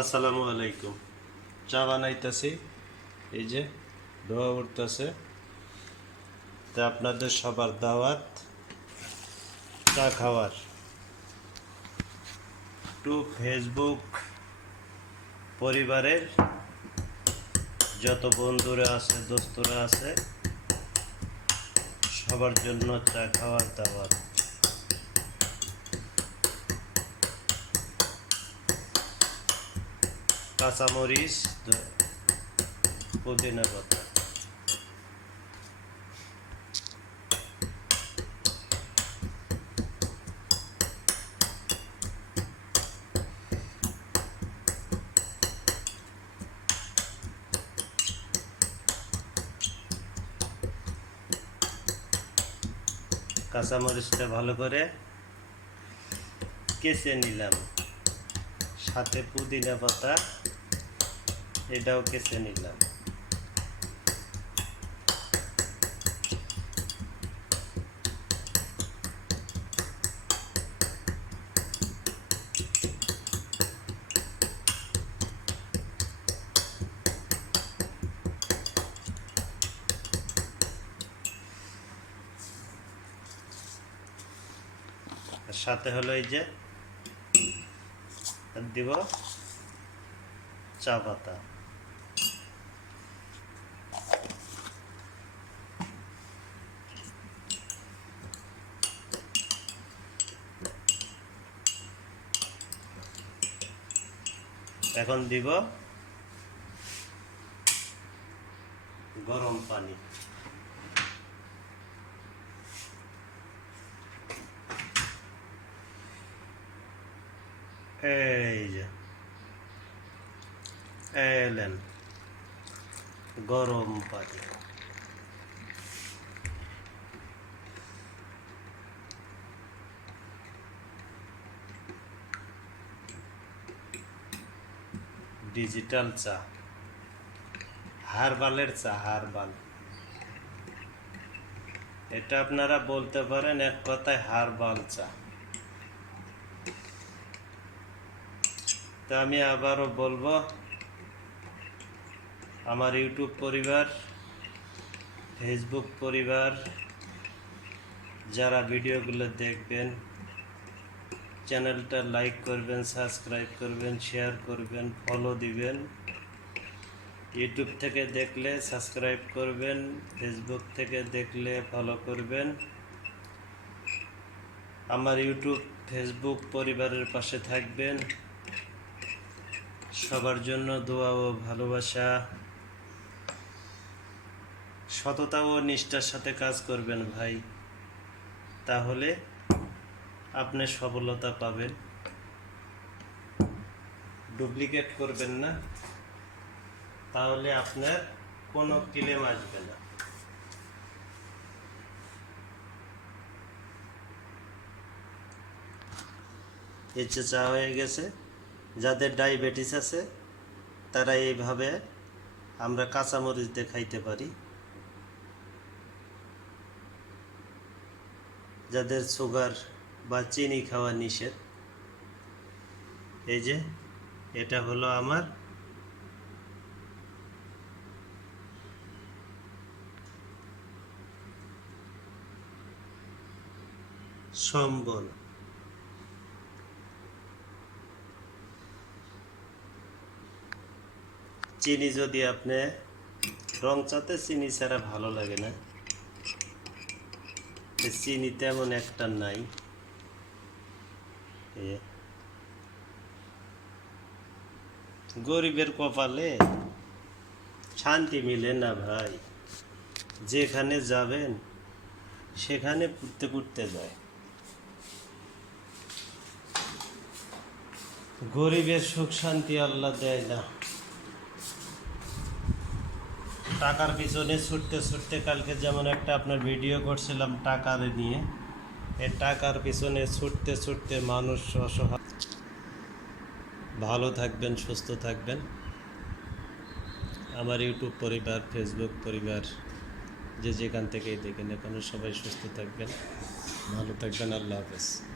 আসসালামু আলাইকুম। চা বানাইতেছি, এই যে ধোয়া উঠতেছে। তা আপনাদের সবার দাওয়াত, চা খাওয়ার। টু ফেসবুক পরিবারের যত বন্ধুরা আছে, দোস্তরা আছে, সবার জন্য চা খাওয়ার দাওয়াত। কাঁচামরিচ পুদিনা পাতা কাঁচামরিচটা ভালো করে কেচে নিলাম। সাথে পুদিনা পাতা এটাও কেচে নিলাম। সাথে হলো এই যে দিব চা পাতা। এখন দিব গরম পানি। এই যে এলেন গরম পানি। ডিজিটাল চা। হারবালের চা, হারবাল। এটা আপনারা বলতে পারেন এক কথায় হারবাল চা। তা আমি আবারও বলব, আমার ইউটিউব পরিবার, ফেসবুক পরিবার, যারা ভিডিওগুলো দেখবেন চ্যানেলটা লাইক করবেন, সাবস্ক্রাইব করবেন, শেয়ার করবেন ফলো দিবেন। ইউটিউব থেকে দেখলে সাবস্ক্রাইব করবেন ফেসবুক থেকে দেখলে ফলো করবেন। আমার ইউটিউব ফেসবুক পরিবারের পাশে থাকবেন। সবার জন্য দোয়া ও ভালোবাসা। সততা ও নিষ্ঠার সাথে কাজ করবেন ভাই। তাহলে আপনি সফলতা পাবেন। ডুপ্লিকেট করবেন না। তাহলে আপনার কোনো ক্লেম আসবে না। এসে চা হয়ে গেছে, যাদের ডায়াবেটিস আছে, তারা এইভাবে আমরা কাঁচামরিচ দিয়ে খাইতে পারি। যাদের সুগার বা চিনি খাওয়া নিষেধ এই যে, এটা হলো আমার সম্বল চিনি যদি আপনি রং চাতে চিনি ছাড়া ভালো লাগে না চিনি তেমন একটা নাই। গরিবের কপালে শান্তি মিলে না ভাই যেখানে যাবেন সেখানে পুড়তে পুড়তে যায় গরিবের সুখ শান্তি আল্লাহ দেয় না টাকার পিছনে ছুটতে ছুটতে কালকে যেমন একটা আপনার ভিডিও করছিলাম টাকার নিয়ে এই টাকার পিছনে ছুটতে ছুটতে মানুষ অসহায়। ভালো থাকবেন, সুস্থ থাকবেন। আমার ইউটিউব পরিবার, ফেসবুক পরিবার, যে যেখান থেকেই দেখেন এখানে সবাই সুস্থ থাকবেন। ভালো থাকবেন, আল্লাহ হাফেজ।